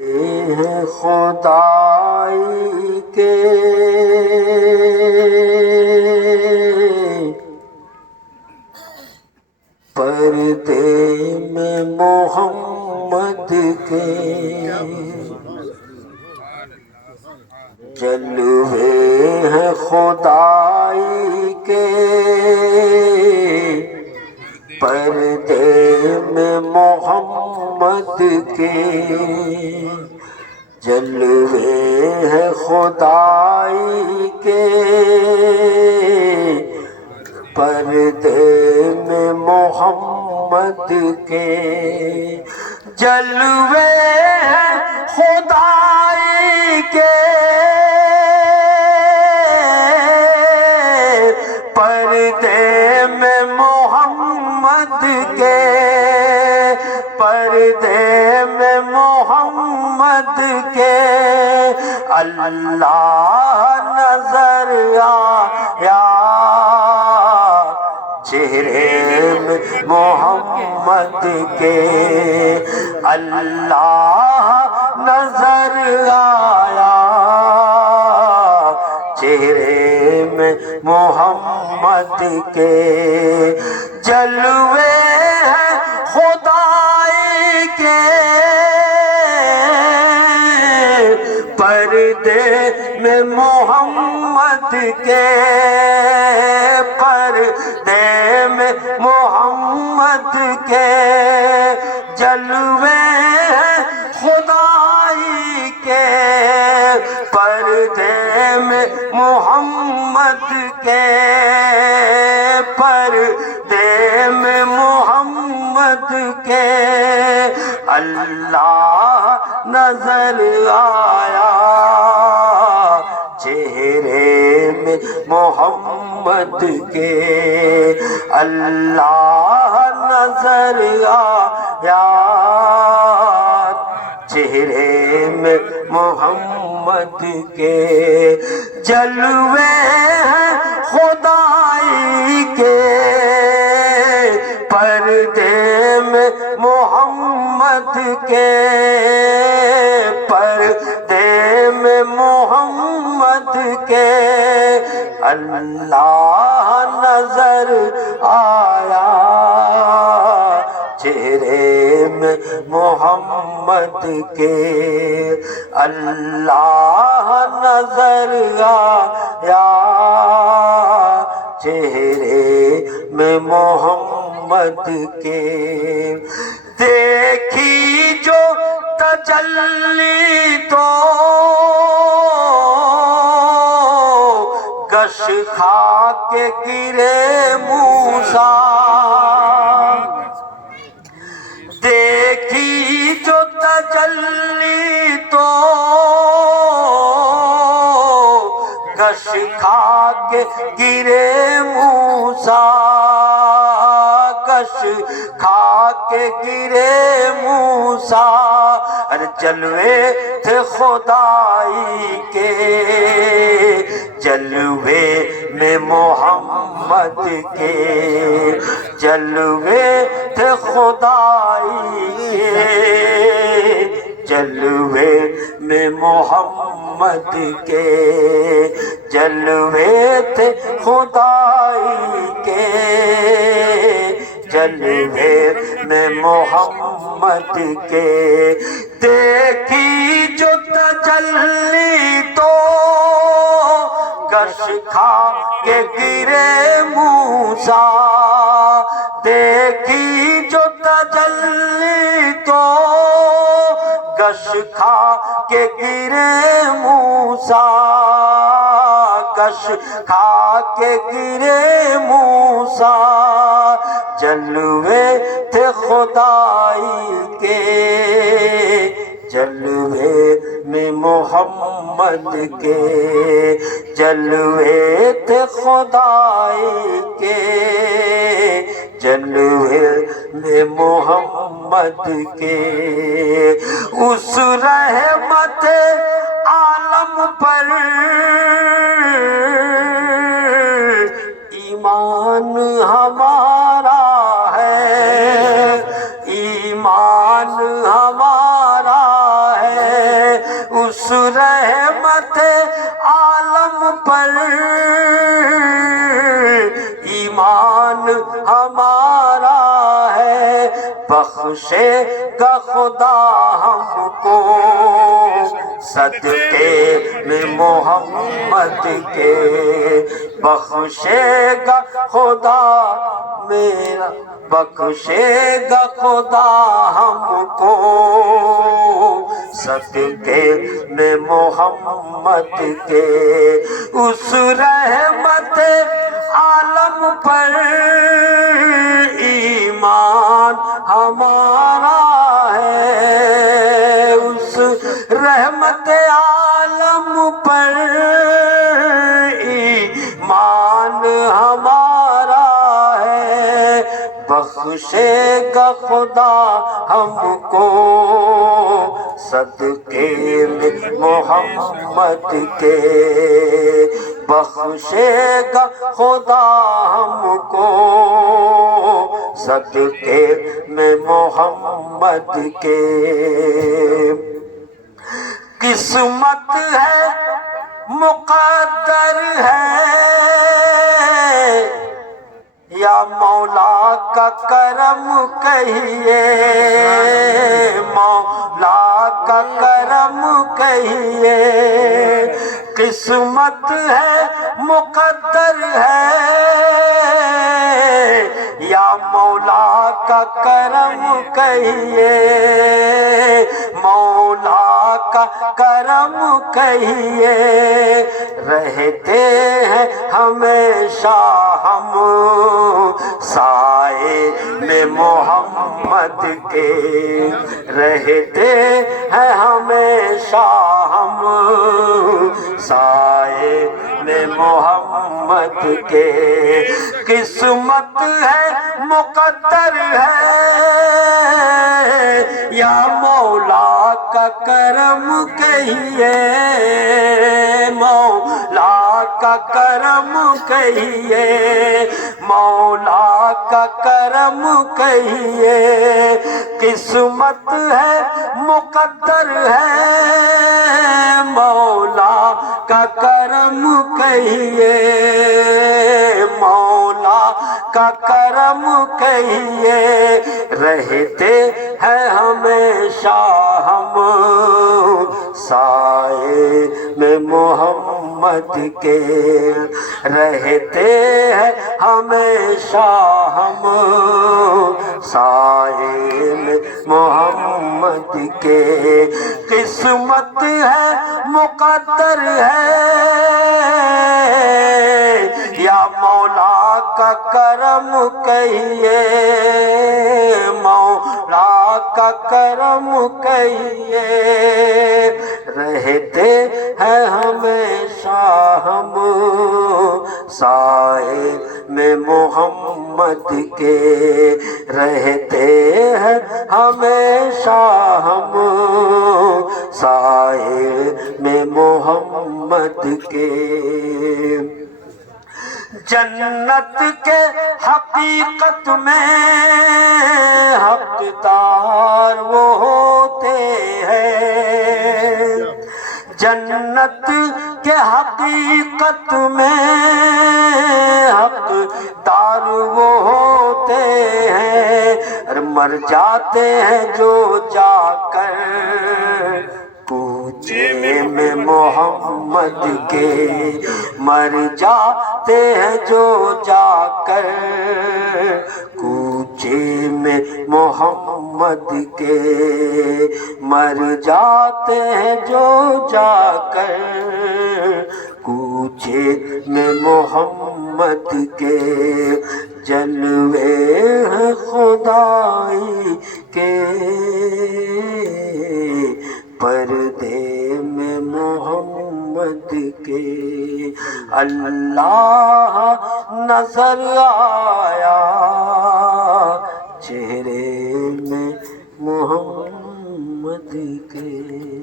ہیں خدائی کے پردے میں محمد کے جلوے ہیں خدائی کے پردے میں محمد کے جلوے ہیں خدائی کے پردے میں محمد کے جلوے ہیں خدائی کے پردے میں محمد کے پردے میں محمد کے اللہ نظر آیا چہرے میں محمد کے اللہ نظر آیا چہرے میں محمد کے جلوے ہیں خدائی کے پردے میں محمد کے پردے میں محمد کے جلوے ہیں خدائی کے پردے میں محمد کے پردے میں محمد کے اللہ نظر آیا چہرے میں محمد کے اللہ نظر آیا چہرے میں محمد کے جلوے ہیں خدائی کے پردے میں محمد کے پردے میں محمد کے اللہ نظر آیا چہرے میں محمد کے اللہ نظر آیا چہرے میں محمد کے دیکھی جو تجلی تو گش کھا کے گرے موسیٰ دیکھی جو تجلی تو گش کھا کے گرے موسیٰ گش کھا کے گرے موسیٰ ارے جلوے تھے خدائی کے جلوے میں محمد کے جلوے تھے خدائی کے جلوے میں محمد کے جلوے تھے خدائی کے جلوے میں محمد کے دیکھی جو تجلی تو گش کھا کے گرے موسیٰ دیکھی جو تجلی تو گش کھا کے گرے موسیٰ گش کھا کے گرے موسیٰ جلوے تھے خدائی کے جلوے میں محمد کے جلوے تھے خدائی کے جلوے میں محمد کے اس رحمت عالم پر ایمان ہمارا ہے ایمان ہمارا ہے اس رحمت عالم پر ایمان ہمارا ہے، بخشے گا خدا ہم کو صدقے میں محمد کے، بخشے گا خدا میرا، بخشے گا خدا ہم کو صدقے میں محمد کے، اس رحمت عالم پر ایمان ہمارا ہے، اس رحمت عالم پر ایمان ہمارا ہے، بخشے گا خدا ہم کو صدقے میں محمد کے، بخشے گا خدا ہم کو صدقے میں محمد کے۔ قسمت ہے مقدر ہے یا مولا کا کرم کہیے، مولا کا کرم کہیے، قسمت ہے مقدر ہے یا مولا کا کرم کہیے، مولا کا کرم کہیے، رہتے ہیں ہمیشہ ہم سائے میں محمد کے، رہتے ہیں ہمیشہ ہم سائے میں محمد کے، قسمت ہے مقدر ہے یا مولا کا کرم کہیے، مولا کا کرم کہیے، مولا کا کرم کہیے، قسمت ہے مقدر ہے مولا کا کرم کہیے، مولا کا کرم کہیے، رہتے ہیں ہمیشہ ہم سائے میں محمد کے، رہتے ہیں ہمیشہ ہم سائے میں محمد کے، قسمت ہے مقدر ہے یا مولا کا کرم کہیے، مولا کا کرم کہیے، رہتے ہیں ہمیشہ ہم سائے میں محمد کے، رہتے ہیں ہمیشہ ہم سائے میں محمد کے۔ جنت کے حقیقت میں حقدار وہ ہوتے ہیں، جنت کے حقیقت میں حقدار وہ ہوتے ہیں، اور مر جاتے ہیں جو جا کر کوچے میں محمد کے، مر جاتے ہیں جو جا کر کوچے میں محمد کے، مر جاتے ہیں جو جا کر کوچے میں محمد کے، جلوے ہیں خدائی کے پردے میں محمد کے، اللہ نظر آیا چہرے میں محمد کے۔